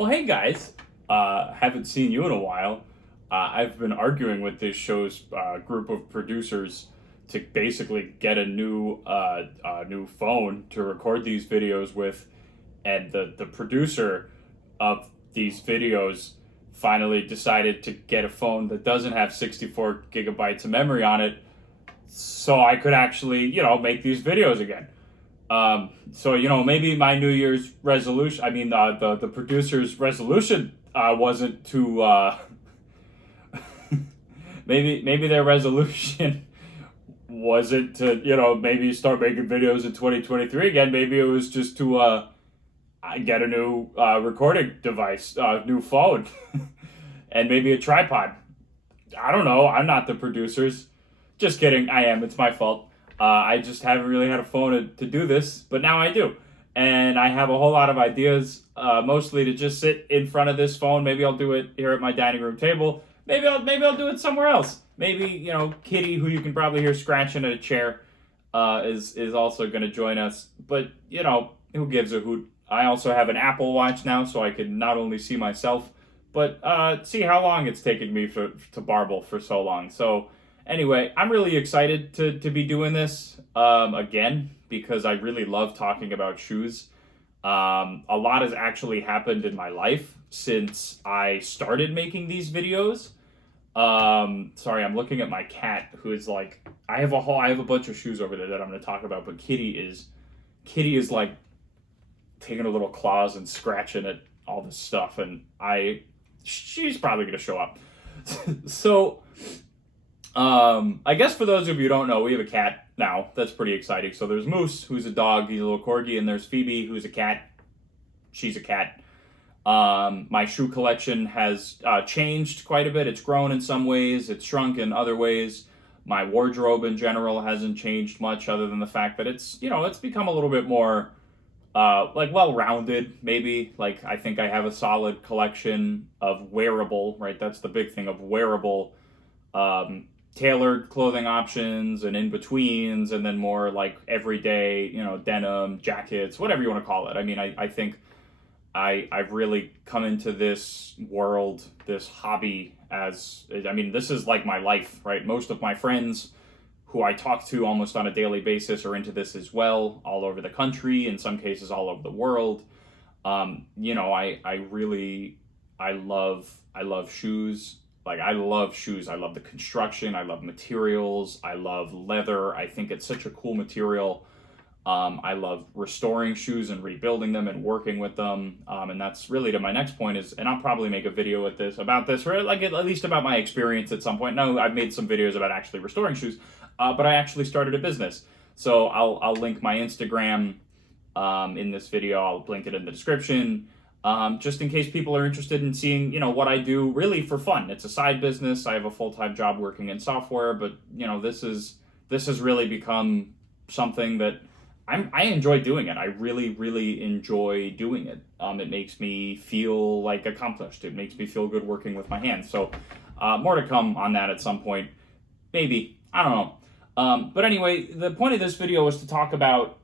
Well, hey guys, haven't seen you in a while. I've been arguing with this show's group of producers to basically get a new phone to record these videos with, and the producer of these videos finally decided to get a phone that doesn't have 64 gigabytes of memory on it, so I could actually, make these videos again. So maybe my New Year's resolution. I mean, the producer's resolution wasn't to. Maybe their resolution wasn't to maybe start making videos in 2023 again. Maybe it was just to get a new recording device, new phone, and maybe a tripod. I don't know. I'm not the producers. Just kidding. I am. It's my fault. I just haven't really had a phone to do this, but now I do. And I have a whole lot of ideas, mostly to just sit in front of this phone. Maybe I'll do it here at my dining room table. Maybe I'll do it somewhere else. Maybe, Kitty, who you can probably hear scratching at a chair, is also going to join us. But, who gives a hoot? I also have an Apple Watch now, so I can not only see myself, but see how long it's taken me to barble for so long. So anyway, I'm really excited to be doing this again, because I really love talking about shoes. A lot has actually happened in my life since I started making these videos. Sorry, I'm looking at my cat, who is like, I have a bunch of shoes over there that I'm going to talk about, but Kitty is like taking her little claws and scratching at all this stuff, and she's probably going to show up. So, I guess for those of you who don't know, we have a cat now. That's pretty exciting. So there's Moose, who's a dog, he's a little corgi, and there's Phoebe, who's a cat. She's a cat. My shoe collection has changed quite a bit. It's grown in some ways, it's shrunk in other ways. My wardrobe in general hasn't changed much, other than the fact that it's become a little bit more well-rounded, maybe. Like, I think I have a solid collection of wearable, right? That's the big thing, of wearable tailored clothing options and in-betweens, and then more like everyday, denim, jackets, whatever you want to call it. I mean, I think I've really come into this world, this hobby, this is like my life, right? Most of my friends who I talk to almost on a daily basis are into this as well, all over the country, in some cases all over the world. I love shoes. Like, I love shoes. I love the construction. I love materials. I love leather. I think it's such a cool material. I love restoring shoes and rebuilding them and working with them. And that's really to my next point and I'll probably make a video about this, or like at least about my experience at some point. No, I've made some videos about actually restoring shoes, but I actually started a business. So I'll link my Instagram in this video. I'll link it in the description. Just in case people are interested in seeing, what I do really for fun. It's a side business. I have a full-time job working in software, but this has really become something that I enjoy doing it. I really, really enjoy doing it. It makes me feel like accomplished. It makes me feel good working with my hands. So, more to come on that at some point. Maybe. I don't know. But anyway, the point of this video was to talk about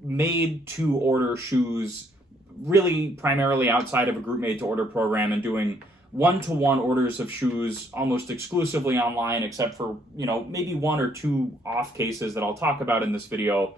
made-to-order shoes, really primarily outside of a group made-to-order program, and doing one-to-one orders of shoes almost exclusively online, except for, maybe one or two off cases that I'll talk about in this video.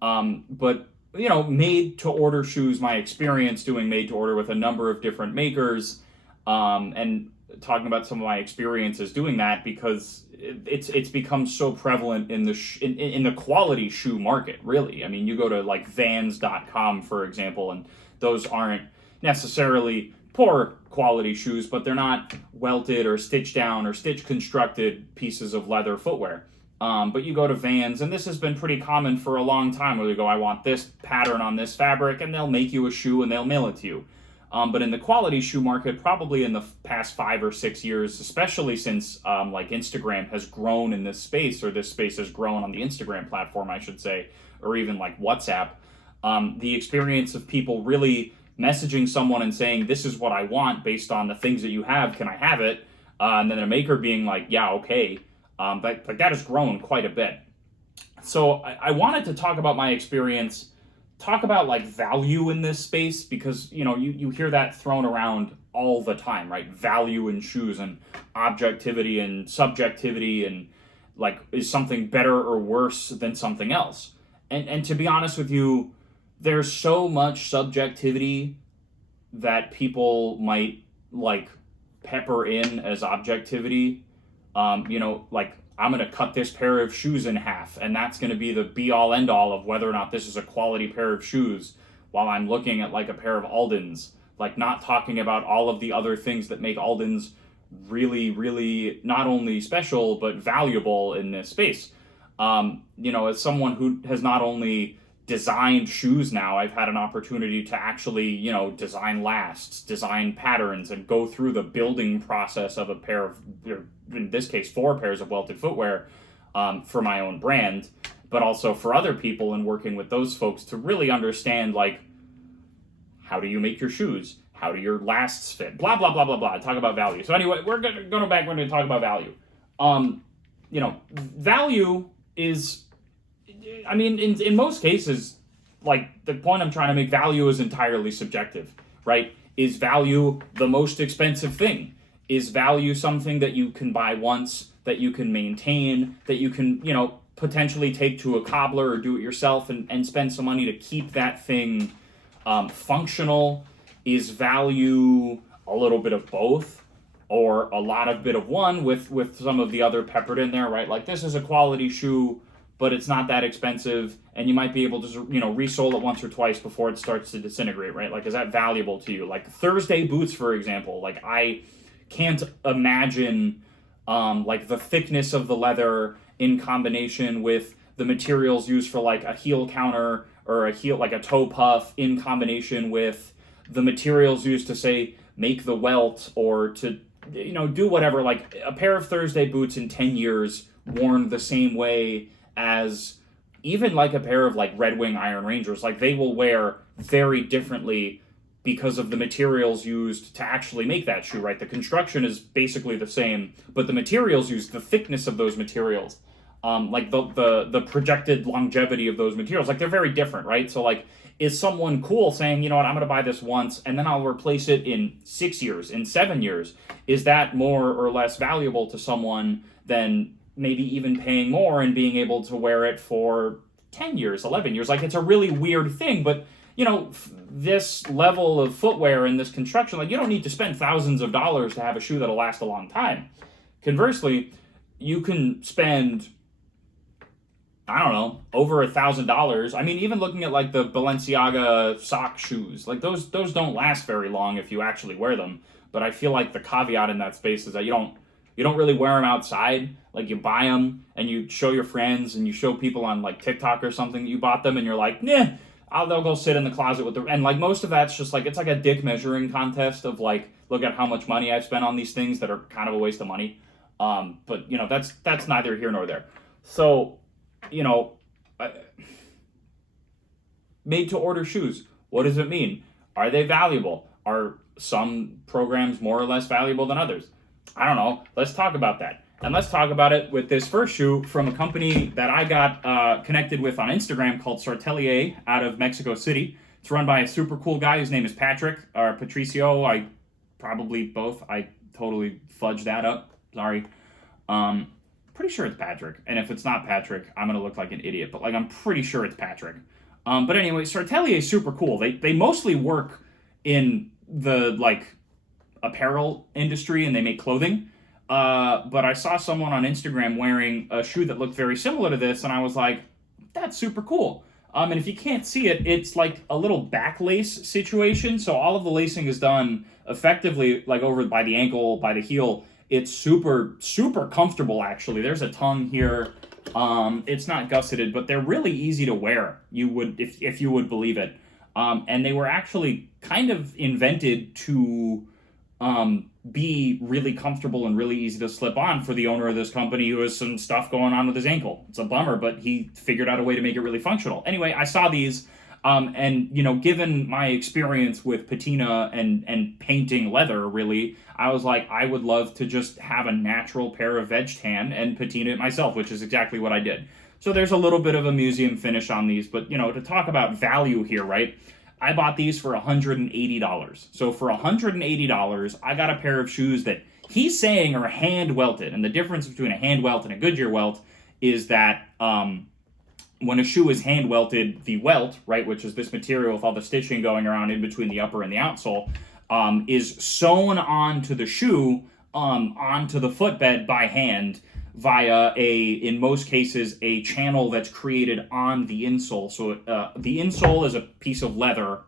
But made-to-order shoes, my experience doing made-to-order with a number of different makers, and talking about some of my experiences doing that, because it's become so prevalent in the quality shoe market, really. I mean, you go to like Vans.com, for example, and those aren't necessarily poor quality shoes, but they're not welted or stitched down or stitch constructed pieces of leather footwear. But you go to Vans, and this has been pretty common for a long time, where you go, I want this pattern on this fabric, and they'll make you a shoe and they'll mail it to you. But in the quality shoe market, probably in the past 5 or 6 years, especially since like Instagram has grown in this space, or this space has grown on the Instagram platform, I should say, or even like WhatsApp, the experience of people really messaging someone and saying, this is what I want based on the things that you have, can I have it? And then a maker being like, yeah, okay. But that has grown quite a bit. So I wanted to talk about my experience talk about like value in this space, because you hear that thrown around all the time, right? Value in shoes and objectivity and subjectivity, and like, is something better or worse than something else? And to be honest with you, there's so much subjectivity that people might like pepper in as objectivity. Like, I'm going to cut this pair of shoes in half, and that's going to be the be all end all of whether or not this is a quality pair of shoes, while I'm looking at like a pair of Aldens, like not talking about all of the other things that make Aldens really, really not only special, but valuable in this space. As someone who has not only designed shoes now, I've had an opportunity to actually, design lasts, design patterns, and go through the building process of a pair of, in this case, 4 pairs of welted footwear for my own brand, but also for other people, and working with those folks to really understand, like, how do you make your shoes? How do your lasts fit? Blah, blah, blah, blah, blah. Talk about value. So anyway, we're going to talk about value. Value is, I mean, in most cases, like, the point I'm trying to make, value is entirely subjective, right? Is value the most expensive thing? Is value something that you can buy once, that you can maintain, that you can, potentially take to a cobbler or do it yourself and spend some money to keep that thing functional? Is value a little bit of both, or a lot of bit of one with some of the other peppered in there, right? Like, this is a quality shoe, but it's not that expensive, and you might be able to, resole it once or twice before it starts to disintegrate, right? Like, is that valuable to you? Like, Thursday boots, for example, like, I can't imagine, like, the thickness of the leather in combination with the materials used for, like, a heel counter or like a toe puff, in combination with the materials used to, say, make the welt, or to, do whatever. Like, a pair of Thursday boots in 10 years worn the same way as even like a pair of like Red Wing Iron Rangers, like, they will wear very differently because of the materials used to actually make that shoe, right? The construction is basically the same, but the materials used, the thickness of those materials, like the projected longevity of those materials, like, they're very different, right? So, like, is someone cool saying, you know what, I'm going to buy this once and then I'll replace it in 6 years, in 7 years? Is that more or less valuable to someone than maybe even paying more and being able to wear it for 10 years, 11 years? Like, it's a really weird thing, but, this level of footwear and this construction, like, you don't need to spend thousands of dollars to have a shoe that'll last a long time. Conversely, you can spend, I don't know, over $1,000. I mean, even looking at like the Balenciaga sock shoes, like, those don't last very long if you actually wear them. But I feel like the caveat in that space is that you don't really wear them outside. Like, you buy them and you show your friends and you show people on like TikTok or something you bought them, and you're like, nah, they'll go sit in the closet with and like, most of that's just like, it's like a dick measuring contest of like, look at how much money I've spent on these things that are kind of a waste of money. But that's neither here nor there. So, made to order shoes. What does it mean? Are they valuable? Are some programs more or less valuable than others? I don't know. Let's talk about that. And let's talk about it with this first shoe from a company that I got connected with on Instagram called Sartelier out of Mexico City. It's run by a super cool guy. His name is Patrick, or Patricio. Probably both. I totally fudged that up. Sorry. Pretty sure it's Patrick. And if it's not Patrick, I'm going to look like an idiot. But like, I'm pretty sure it's Patrick. But anyway, Sartelier is super cool. They mostly work in the like apparel industry, and they make clothing. But I saw someone on Instagram wearing a shoe that looked very similar to this, and I was like, that's super cool. And if you can't see it, it's like a little back lace situation. So all of the lacing is done effectively like over by the ankle, by the heel. It's super, super comfortable, actually. There's a tongue here. It's not gusseted, but they're really easy to wear. You would, if you would believe it. And they were actually kind of invented to be really comfortable and really easy to slip on for the owner of this company who has some stuff going on with his ankle. It's a bummer, but he figured out a way to make it really functional. Anyway, I saw these, and given my experience with patina and painting leather, really, I was like, I would love to just have a natural pair of veg tan and patina it myself, which is exactly what I did. So there's a little bit of a museum finish on these, but to talk about value here, right? I bought these for $180. So for $180, I got a pair of shoes that he's saying are hand welted. And the difference between a hand welt and a Goodyear welt is that when a shoe is hand welted, the welt, right, which is this material with all the stitching going around in between the upper and the outsole, is sewn onto the shoe, onto the footbed by hand via in most cases, a channel that's created on the insole. So the insole is a piece of leather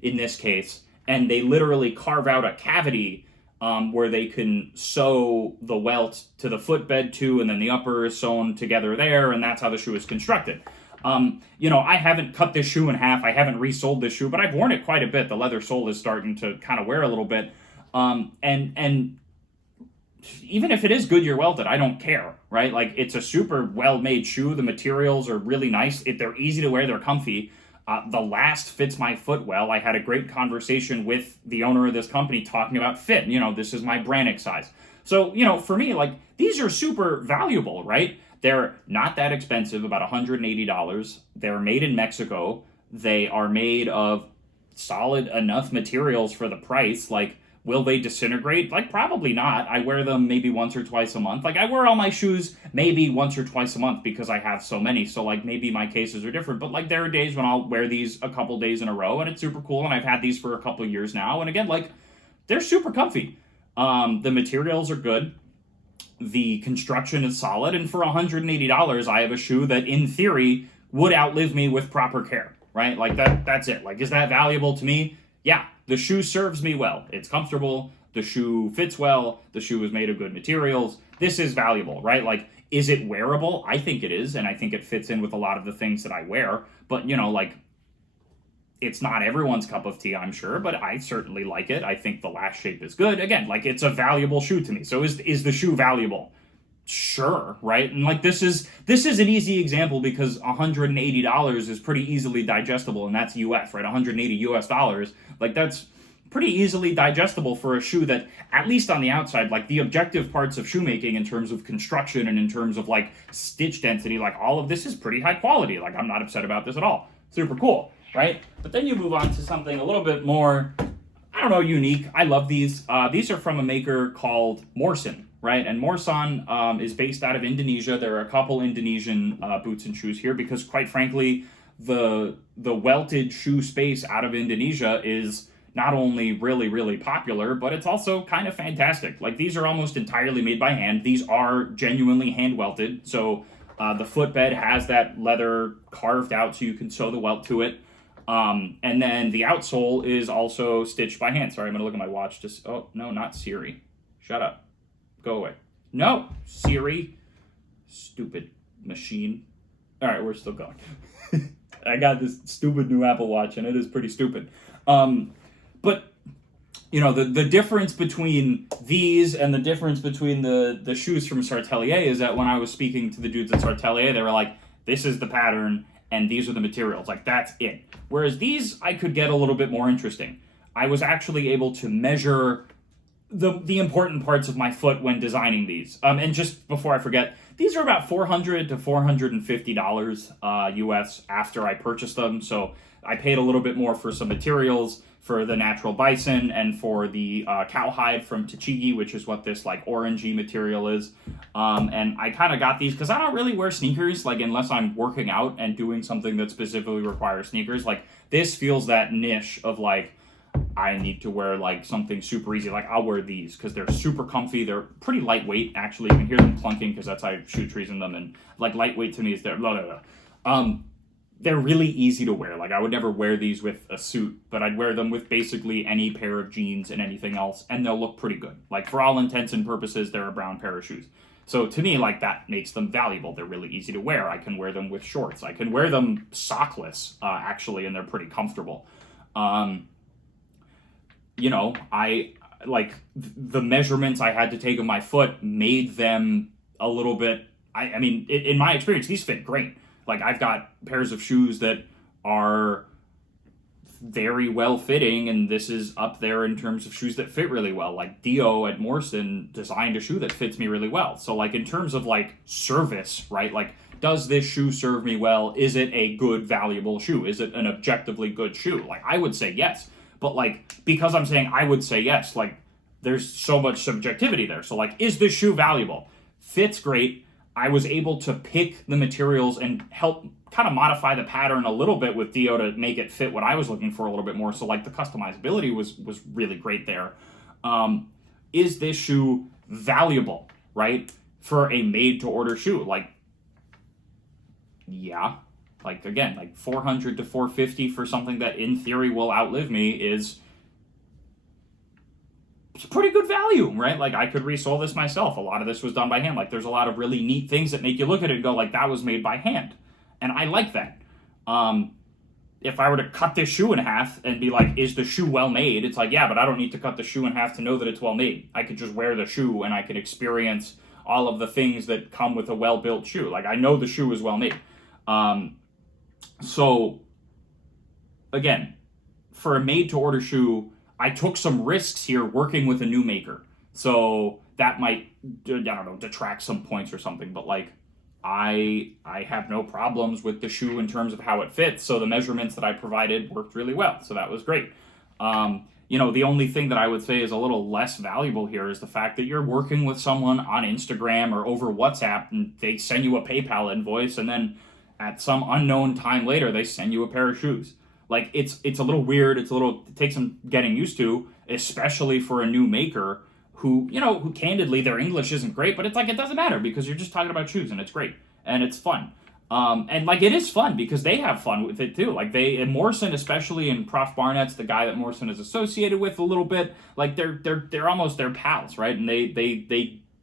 in this case, and they literally carve out a cavity where they can sew the welt to the footbed too, and then the upper is sewn together there, and that's how the shoe is constructed. I haven't cut this shoe in half. I haven't resoled this shoe, but I've worn it quite a bit. The leather sole is starting to kind of wear a little bit. And even if it is Goodyear welted, I don't care, right? Like, it's a super well-made shoe. The materials are really nice. They're easy to wear. They're comfy. The last fits my foot well. I had a great conversation with the owner of this company talking about fit. This is my Brannick size. So, for me, like, these are super valuable, right? They're not that expensive, about $180. They're made in Mexico. They are made of solid enough materials for the price. Like, will they disintegrate? Like, probably not. I wear them maybe once or twice a month. Like, I wear all my shoes maybe once or twice a month because I have so many. So, like, maybe my cases are different. But, like, there are days when I'll wear these a couple days in a row, and it's super cool. And I've had these for a couple years now. And again, like, they're super comfy. The materials are good. The construction is solid. And for $180, I have a shoe that, in theory, would outlive me with proper care, right? Like, that's it. Like, is that valuable to me? Yeah. The shoe serves me well. It's comfortable. The shoe fits well. The shoe is made of good materials. This is valuable, right? Like, is it wearable? I think it is, and I think it fits in with a lot of the things that I wear. But, like, it's not everyone's cup of tea, I'm sure, but I certainly like it. I think the last shape is good. Again, like, it's a valuable shoe to me. So is the shoe valuable? Sure, right? And like, this is an easy example because $180 is pretty easily digestible, and that's US, right? $180. Like, that's pretty easily digestible for a shoe that, at least on the outside, like, the objective parts of shoemaking in terms of construction and in terms of, like, stitch density, like, all of this is pretty high quality. Like, I'm not upset about this at all. Super cool, right? But then you move on to something a little bit more, I don't know, unique. I love these. These are from a maker called Morrison, right? And Morrison is based out of Indonesia. There are a couple Indonesian boots and shoes here because, quite frankly, the welted shoe space out of Indonesia is not only really, really popular, but it's also kind of fantastic. Like, these are almost entirely made by hand. These are genuinely hand welted. So the footbed has that leather carved out so you can sew the welt to it. And then the outsole is also stitched by hand. Sorry, I'm going to look at my watch. Oh, no, not Siri. Shut up. Go away. No, Siri. Stupid machine. All right, we're still going. I got this stupid new Apple Watch, and it is pretty stupid. But, the difference between these and the difference between the shoes from Sartelier is that when I was speaking to the dudes at Sartelier, they were like, this is the pattern, and these are the materials. Like, that's it. Whereas these, I could get a little bit more interesting. I was actually able to measure the important parts of my foot when designing these. And just before I forget, these are about $400 to $450 US after I purchased them. So I paid a little bit more for some materials for the natural bison and for the cowhide from Tochigi, which is what this like orangey material is. And I kind of got these because I don't really wear sneakers, like unless I'm working out and doing something that specifically requires sneakers. Like, this feels that niche of like, I need to wear like something super easy. Like, I'll wear these because they're super comfy. They're pretty lightweight, actually. You can hear them clunking because that's how I shoe trees in them. And like, lightweight to me is they're really easy to wear. Like, I would never wear these with a suit, but I'd wear them with basically any pair of jeans and anything else, and they'll look pretty good. Like, for all intents and purposes, they're a brown pair of shoes. So to me, like, that makes them valuable. They're really easy to wear. I can wear them with shorts. I can wear them sockless, actually, and they're pretty comfortable. The measurements I had to take of my foot made them a little bit, in my experience, these fit great. Like, I've got pairs of shoes that are very well fitting, and this is up there in terms of shoes that fit really well. Like, Dio at Morrison designed a shoe that fits me really well. So, like, in terms of, like, service, right? Like, does this shoe serve me well? Is it a good, valuable shoe? Is it an objectively good shoe? Like, I would say yes. But, like, because I'm saying I would say yes, like, there's so much subjectivity there. So, like, is this shoe valuable? Fits great. I was able to pick the materials and help kind of modify the pattern a little bit with Dio to make it fit what I was looking for a little bit more. So, like, the customizability was really great there. Is this shoe valuable, right? For a made-to-order shoe? Like, yeah. Like, again, like $400 to $450 for something that in theory will outlive me is pretty good value, right? Like, I could resole this myself. A lot of this was done by hand. Like, there's a lot of really neat things that make you look at it and go, like, that was made by hand. And I like that. If I were to cut this shoe in half and be like, is the shoe well made? It's like, yeah, but I don't need to cut the shoe in half to know that it's well made. I could just wear the shoe and I could experience all of the things that come with a well-built shoe. Like, I know the shoe is well made. So, again, for a made-to-order shoe, I took some risks here working with a new maker. So that might, I don't know, detract some points or something. But, like, I have no problems with the shoe in terms of how it fits. So the measurements that I provided worked really well. So that was great. You know, the only thing that I would say is a little less valuable here is the fact that you're working with someone on Instagram or over WhatsApp and they send you a PayPal invoice and then at some unknown time later they send you a pair of shoes. Like, it's a little weird. It takes some getting used to, especially for a new maker who candidly, their English isn't great, but it's like, it doesn't matter because you're just talking about shoes and it's great and it's fun. And like, it is fun because they have fun with it too. Like, and Morrison, especially, and Prof Barnett's the guy that Morrison is associated with a little bit. Like, they're almost their pals, right? And they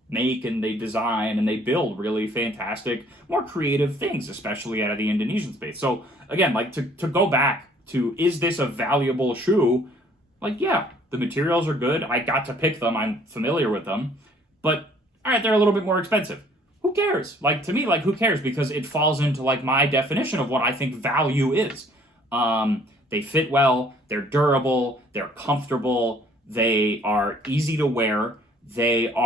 make and they design and they build really fantastic, more creative things, especially out of the Indonesian space. So again, like, to go back to, is this a valuable shoe? Like, yeah, the materials are good. I got to pick them. I'm familiar with them. But, all right, they're a little bit more expensive. Who cares? Like, to me, like, who cares? Because it falls into, like, my definition of what I think value is. They fit well. They're durable. They're comfortable. They are easy to wear. They're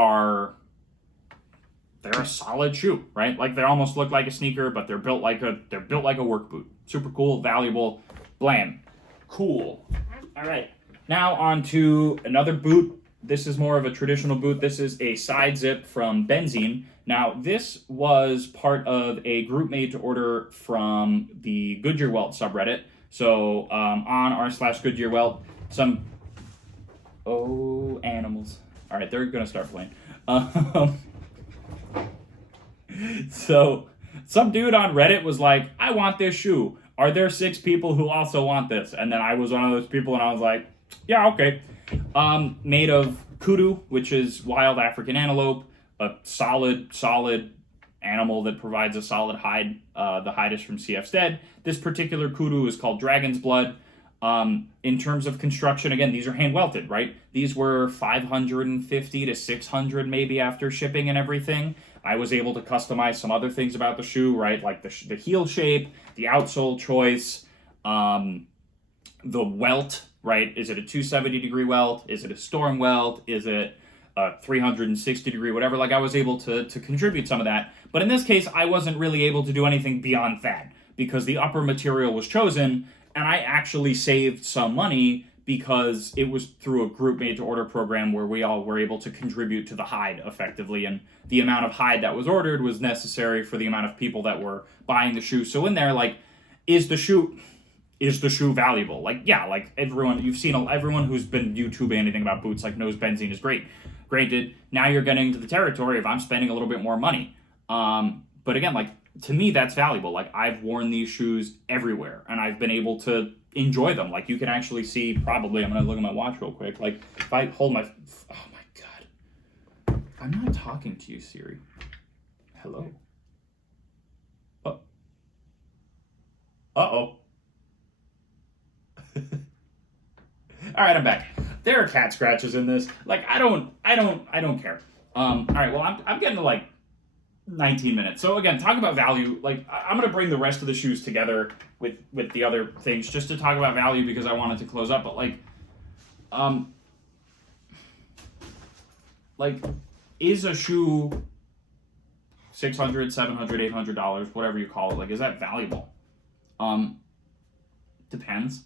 a solid shoe, right? Like, they almost look like a sneaker, but they're built like a work boot. Super cool, valuable, blam. Cool. All right. Now on to another boot. This is more of a traditional boot. This is a side zip from Benzene. Now, this was part of a group made to order from the Goodyear Welt subreddit. So on r/Goodyear Welt, animals. All right, they're gonna start playing. So some dude on Reddit was like, I want this shoe. Are there 6 people who also want this? And then I was one of those people and I was like, yeah, okay. Made of kudu, which is wild African antelope, a solid animal that provides a solid hide. The hide is from CF Stead. This particular kudu is called Dragon's Blood. In terms of construction, again, these are hand welted, right? These were $550 to $600 maybe after shipping and everything. I was able to customize some other things about the shoe, right? Like the heel shape, the outsole choice, the welt, right? Is it a 270-degree welt? Is it a storm welt? Is it a 360-degree, whatever? Like, I was able to contribute some of that. But in this case, I wasn't really able to do anything beyond that because the upper material was chosen, and I actually saved some money because it was through a group made to order program where we all were able to contribute to the hide effectively, and the amount of hide that was ordered was necessary for the amount of people that were buying the shoe. So in there, like, is the shoe valuable? Like, yeah, like, everyone who's been YouTubing anything about boots, like, knows Benzene is great. Granted, now you're getting into the territory of I'm spending a little bit more money. But again, like, to me, that's valuable. Like, I've worn these shoes everywhere, and I've been able to enjoy them. Like, you can actually see, probably, I'm going to look at my watch real quick. Like, if I hold my, oh my God. I'm not talking to you, Siri. Hello. Oh. Uh-oh. All right, I'm back. There are cat scratches in this. Like, I don't care. All right, well, I'm getting to, like, 19 minutes. So again, talk about value. Like, I'm going to bring the rest of the shoes together with the other things just to talk about value because I wanted to close up. But like, is a shoe $600, $700, $800, whatever you call it. Like, is that valuable? Depends.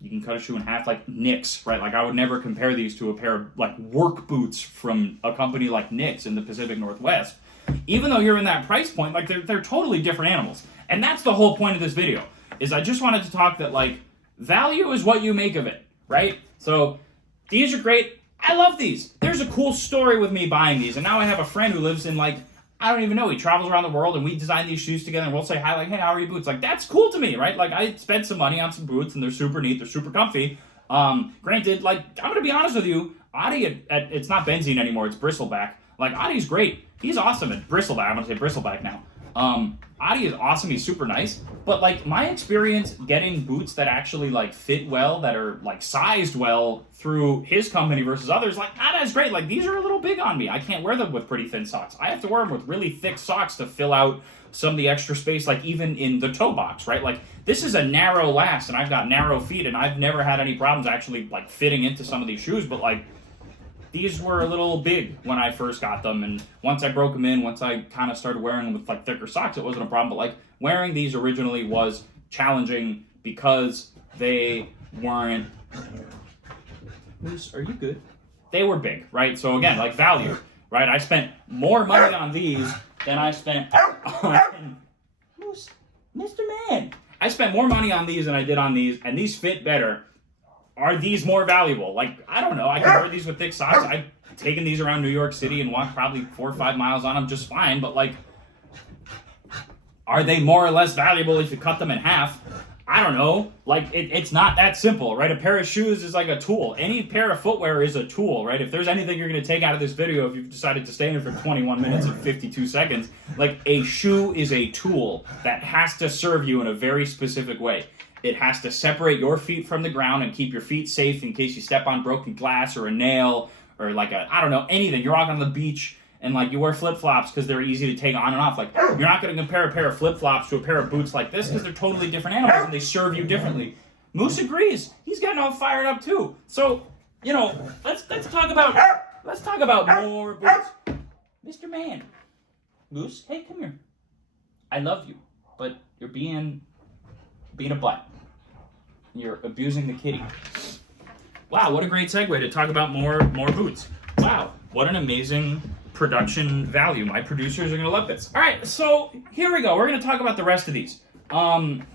You can cut a shoe in half, like Knicks, right? Like, I would never compare these to a pair of like work boots from a company like Knicks in the Pacific Northwest. Even though you're in that price point, like they're totally different animals. And that's the whole point of this video, is I just wanted to talk that, like, value is what you make of it, right? So these are great. I love these. There's a cool story with me buying these. And now I have a friend who lives in, like, I don't even know. He travels around the world, and we design these shoes together, and we'll say hi, like, hey, how are your boots? Like, that's cool to me, right? Like, I spent some money on some boots, and they're super neat. They're super comfy. Granted, like, I'm going to be honest with you, Adi, it's not benzene anymore. It's bristleback. Like, Adi's great. He's awesome at bristleback. I'm going to say bristleback now. Adi is awesome. He's super nice. But, like, my experience getting boots that actually, like, fit well, that are, like, sized well through his company versus others, like, not as great. Like, these are a little big on me. I can't wear them with pretty thin socks. I have to wear them with really thick socks to fill out some of the extra space, like, even in the toe box, right? Like, this is a narrow last, and I've got narrow feet, and I've never had any problems actually, like, fitting into some of these shoes, but, like, these were a little big when I first got them, and once I broke them in, once I kind of started wearing them with, like, thicker socks, it wasn't a problem. But, like, wearing these originally was challenging because they weren't... Moose, are you good? They were big, right? So again, like, value, right? I spent more money on these than I spent on... Moose, Mr. Man! I spent more money on these than I did on these, and these fit better. Are these more valuable? Like, I don't know. I can wear these with thick socks. I've taken these around New York City and walked probably 4 or 5 miles on them just fine. But, like, are they more or less valuable if you cut them in half? I don't know. Like, it's not that simple, right? A pair of shoes is like a tool. Any pair of footwear is a tool, right? If there's anything you're going to take out of this video, if you've decided to stay in it for 21 minutes and 52 seconds, like, a shoe is a tool that has to serve you in a very specific way. It has to separate your feet from the ground and keep your feet safe in case you step on broken glass or a nail or, like, I don't know, anything. You're walking on the beach and, like, you wear flip-flops because they're easy to take on and off. Like, you're not going to compare a pair of flip-flops to a pair of boots like this because they're totally different animals and they serve you differently. Moose agrees. He's getting all fired up too. So, you know, let's talk about more boots. Mr. Man. Moose, hey, come here. I love you, but you're being a butt. You're abusing the kitty. Wow, what a great segue to talk about more boots. Wow, what an amazing production value. My producers are going to love this. All right, so here we go. We're going to talk about the rest of these.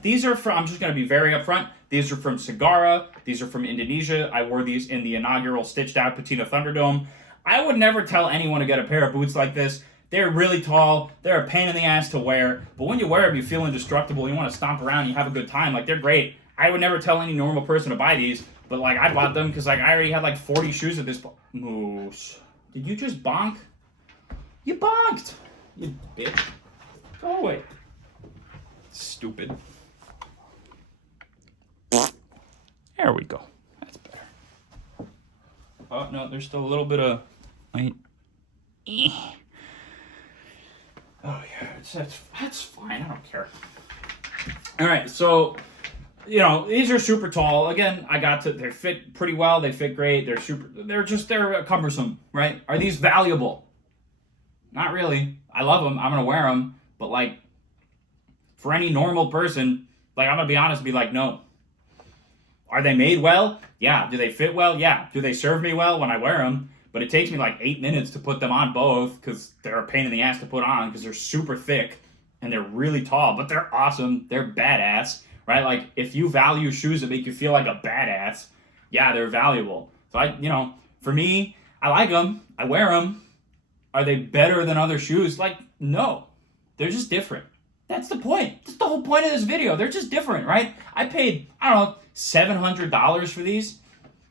These are from, I'm just going to be very upfront, these are from Sagara. These are from Indonesia. I wore these in the inaugural Stitched Out Patina Thunderdome. I would never tell anyone to get a pair of boots like this. They're really tall. They're a pain in the ass to wear. But when you wear them, you feel indestructible. You want to stomp around. You have a good time. Like, they're great. I would never tell any normal person to buy these. But, like, I bought them because, like, I already had, like, 40 shoes at this point. Moose. Did you just bonk? You bonked. You bitch. Go away. Stupid. There we go. That's better. Oh, no, there's still a little bit of... Oh, yeah, that's fine. I don't care. All right, so, you know, these are super tall. Again, they fit pretty well. They fit great. They're cumbersome, right? Are these valuable? Not really. I love them. I'm going to wear them. But, like, for any normal person, like, I'm going to be honest and be like, no. Are they made well? Yeah. Do they fit well? Yeah. Do they serve me well when I wear them? But it takes me like 8 minutes to put them on both because they're a pain in the ass to put on because they're super thick and they're really tall, but they're awesome. They're badass, right? Like, if you value shoes that make you feel like a badass, yeah, they're valuable. So for me, I like them. I wear them. Are they better than other shoes? Like, no. They're just different. That's the point. That's the whole point of this video. They're just different, right? I paid, I don't know, $700 for these.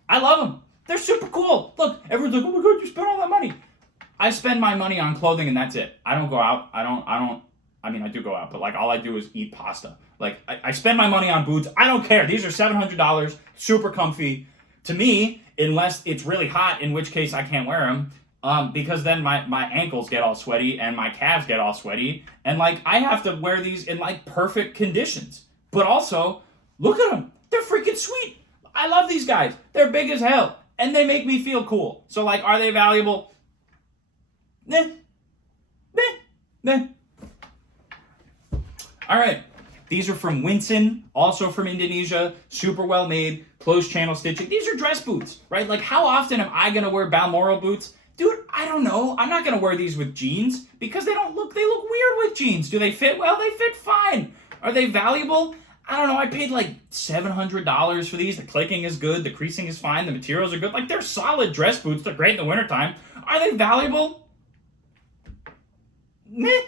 I love them. They're super cool. Look, everyone's like, oh my God, you spent all that money. I spend my money on clothing and that's it. I don't go out. I mean, I do go out, but, like, all I do is eat pasta. Like, I spend my money on boots. I don't care. These are $700, super comfy. To me, unless it's really hot, in which case I can't wear them, because then my ankles get all sweaty and my calves get all sweaty. And, like, I have to wear these in, like, perfect conditions. But also, look at them. They're freaking sweet. I love these guys. They're big as hell. And they make me feel cool. So, like, are they valuable? Nah. Meh. All right. These are from Winson, also from Indonesia, super well made, closed channel stitching. These are dress boots, right? Like, how often am I gonna wear Balmoral boots? Dude, I don't know. I'm not gonna wear these with jeans because they look weird with jeans. Do they fit well? They fit fine. Are they valuable? I don't know. I paid like $700 for these. The clicking is good. The creasing is fine. The materials are good. Like, they're solid dress boots. They're great in the wintertime. Are they valuable? Meh.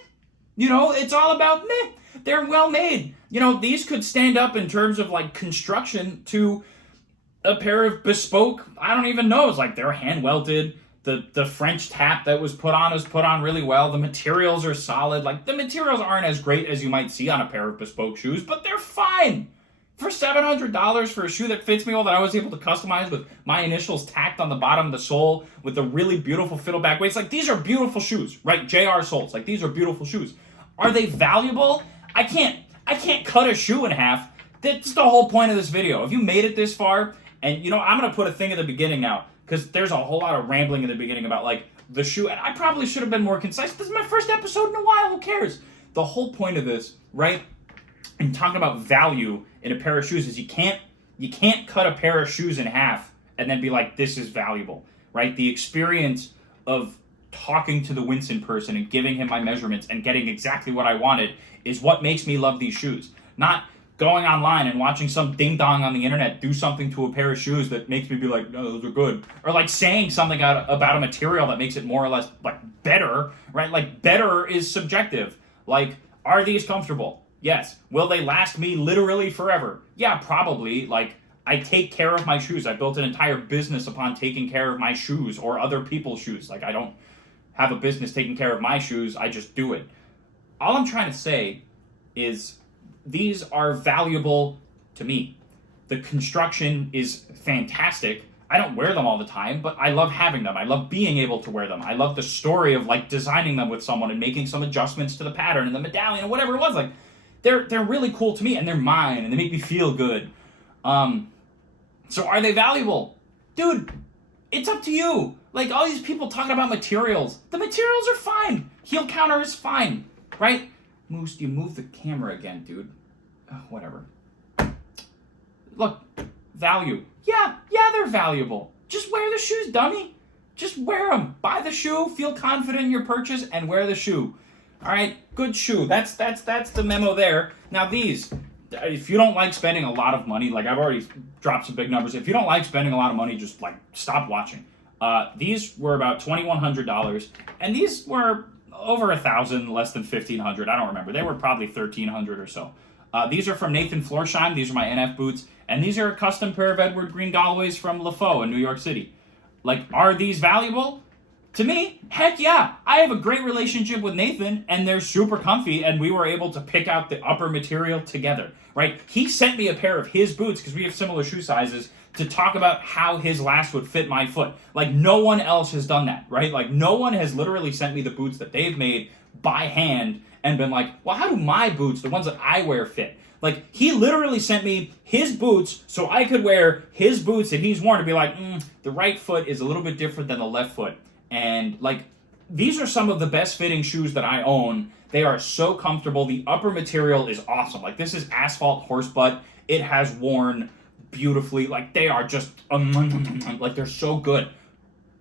You know, it's all about meh. They're well made. You know, these could stand up in terms of like construction to a pair of bespoke, I don't even know. It's like they're hand welted. The French tap that was put on really well. The materials are solid. Like, the materials aren't as great as you might see on a pair of bespoke shoes, but they're fine. For $700 for a shoe that fits me well, that I was able to customize with my initials tacked on the bottom of the sole with a really beautiful fiddleback waist. Like, these are beautiful shoes, right? JR soles. Like, these are beautiful shoes. Are they valuable? I can't cut a shoe in half. That's the whole point of this video. If you made it this far, and you know, I'm gonna put a thing at the beginning now, because there's a whole lot of rambling in the beginning about like the shoe, and I probably should have been more concise. This is my first episode in a while. Who cares? The whole point of this, right, and talking about value in a pair of shoes is you can't cut a pair of shoes in half and then be like, this is valuable, right? The experience of talking to the Winson person and giving him my measurements and getting exactly what I wanted is what makes me love these shoes. Not going online and watching some ding-dong on the internet do something to a pair of shoes that makes me be like, no, those are good. Or like saying something about a material that makes it more or less like better, right? Like, better is subjective. Like, are these comfortable? Yes. Will they last me literally forever? Yeah, probably. Like, I take care of my shoes. I built an entire business upon taking care of my shoes or other people's shoes. Like, I don't have a business taking care of my shoes. I just do it. All I'm trying to say is these are valuable to me. The construction is fantastic. I don't wear them all the time, but I love having them. I love being able to wear them. I love the story of like designing them with someone and making some adjustments to the pattern and the medallion or whatever it was. Like, they're really cool to me, and they're mine, and they make me feel good. So are they valuable? Dude, it's up to you. Like, all these people talking about materials. The materials are fine. Heel counter is fine, right? Moose, you move the camera again, dude. Whatever. Look, value. Yeah, they're valuable. Just wear the shoes, dummy. Just wear them. Buy the shoe, feel confident in your purchase, and wear the shoe. All right, good shoe. That's the memo there. Now these, if you don't like spending a lot of money, like I've already dropped some big numbers. If you don't like spending a lot of money, just like stop watching. These were about $2,100, and these were over 1,000, less than 1,500. I don't remember. They were probably 1,300 or so. These are from Nathan Florsheim. These are my NF boots, and these are a custom pair of Edward Green Galways from LaFaux in New York City. Like, are these valuable? To me, heck yeah. I have a great relationship with Nathan, and they're super comfy, and we were able to pick out the upper material together, right? He sent me a pair of his boots, because we have similar shoe sizes, to talk about how his last would fit my foot. Like, no one else has done that, right? Like, no one has literally sent me the boots that they've made by hand and been like, well, how do my boots, the ones that I wear, fit? Like, he literally sent me his boots so I could wear his boots that he's worn to be like, the right foot is a little bit different than the left foot. And, like, these are some of the best fitting shoes that I own. They are so comfortable. The upper material is awesome. Like, this is asphalt horse butt. It has worn beautifully. Like, they are just, like, they're so good.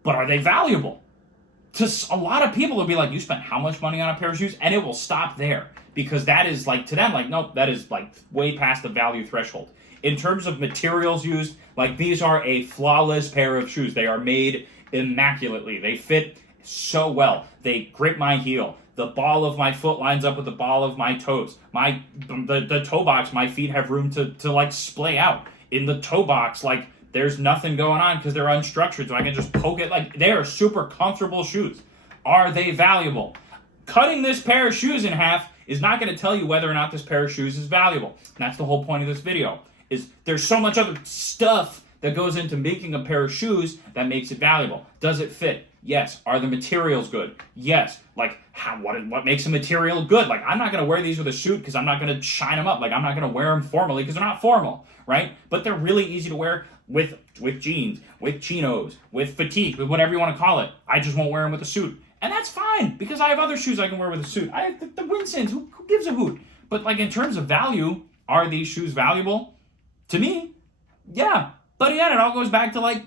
But are they valuable? To a lot of people, it'll be like, you spent how much money on a pair of shoes? And it will stop there. Because that is, like, to them, like, nope, that is, like, way past the value threshold. In terms of materials used, like, these are a flawless pair of shoes. They are made immaculately. They fit so well. They grip my heel. The ball of my foot lines up with the ball of my toes. The toe box, my feet have room to like splay out. In the toe box, like, there's nothing going on because they're unstructured, so I can just poke it. Like, they are super comfortable shoes. Are they valuable? Cutting this pair of shoes in half is not going to tell you whether or not this pair of shoes is valuable. And that's the whole point of this video. Is there's so much other stuff that goes into making a pair of shoes that makes it valuable. Does it fit? Yes. Are the materials good? Yes. Like, what makes a material good? Like, I'm not going to wear these with a suit because I'm not going to shine them up. Like, I'm not going to wear them formally because they're not formal, right? But they're really easy to wear with jeans, with chinos, with fatigue, with whatever you want to call it. I just won't wear them with a suit. And that's fine, because I have other shoes I can wear with a suit. I have the Winsons, who gives a hoot? But like in terms of value, are these shoes valuable? To me, yeah. But again, it all goes back to like,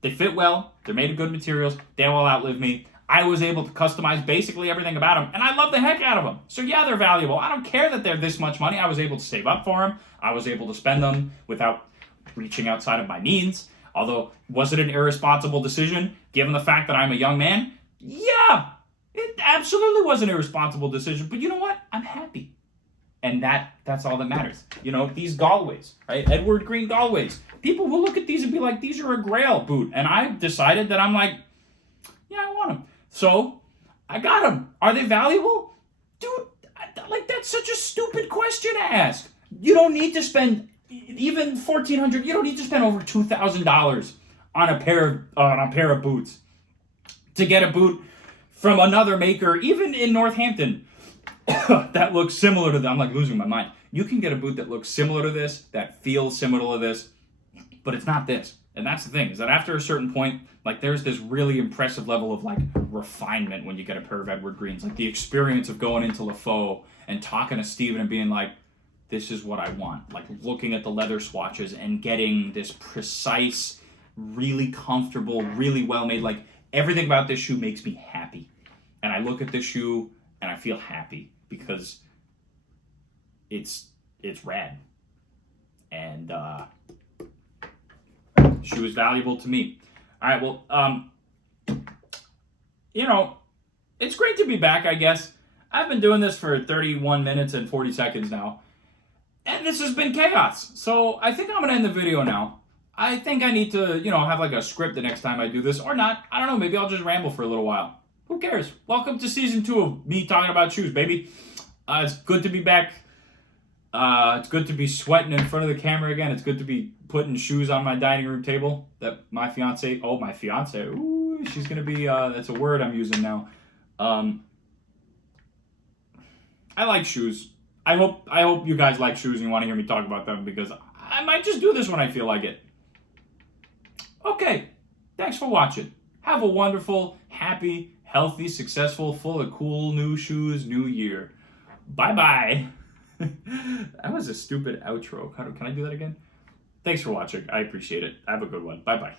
they fit well, they're made of good materials, they will outlive me. I was able to customize basically everything about them, and I love the heck out of them. So yeah, they're valuable. I don't care that they're this much money. I was able to save up for them. I was able to spend them without reaching outside of my means. Although, was it an irresponsible decision, given the fact that I'm a young man? Yeah, it absolutely was an irresponsible decision. But you know what? I'm happy. And that's all that matters. You know, these Galways, right? Edward Green Galways. People will look at these and be like, these are a Grail boot. And I decided that I'm like, yeah, I want them. So, I got them. Are they valuable? Dude, like, that's such a stupid question to ask. You don't need to spend even $1,400. You don't need to spend over $2,000 on a pair of boots to get a boot from another maker, even in Northampton, that looks similar to them. I'm like losing my mind. You can get a boot that looks similar to this, that feels similar to this, but it's not this. And that's the thing, is that after a certain point, like there's this really impressive level of like refinement when you get a pair of Edward Greens. Like the experience of going into LaFaux and talking to Steven and being like, this is what I want. Like looking at the leather swatches and getting this precise, really comfortable, really well made, like everything about this shoe makes me happy. And I look at this shoe and I feel happy because it's rad. And shoe is valuable to me. All right, well, you know, it's great to be back, I guess. I've been doing this for 31 minutes and 40 seconds now. And this has been chaos. So I think I'm going to end the video now. I think I need to, you know, have like a script the next time I do this. Or not. I don't know. Maybe I'll just ramble for a little while. Who cares? Welcome to season 2 of me talking about shoes, baby. It's good to be back. It's good to be sweating in front of the camera again. It's good to be putting shoes on my dining room table that my fiance, ooh, she's going to be, that's a word I'm using now. I like shoes. I hope you guys like shoes and you want to hear me talk about them, because I might just do this when I feel like it. Okay, thanks for watching. Have a wonderful, happy, healthy, successful, full of cool new shoes new year. Bye-bye. That was a stupid outro. Can I do that again? Thanks for watching. I appreciate it. Have a good one. Bye-bye.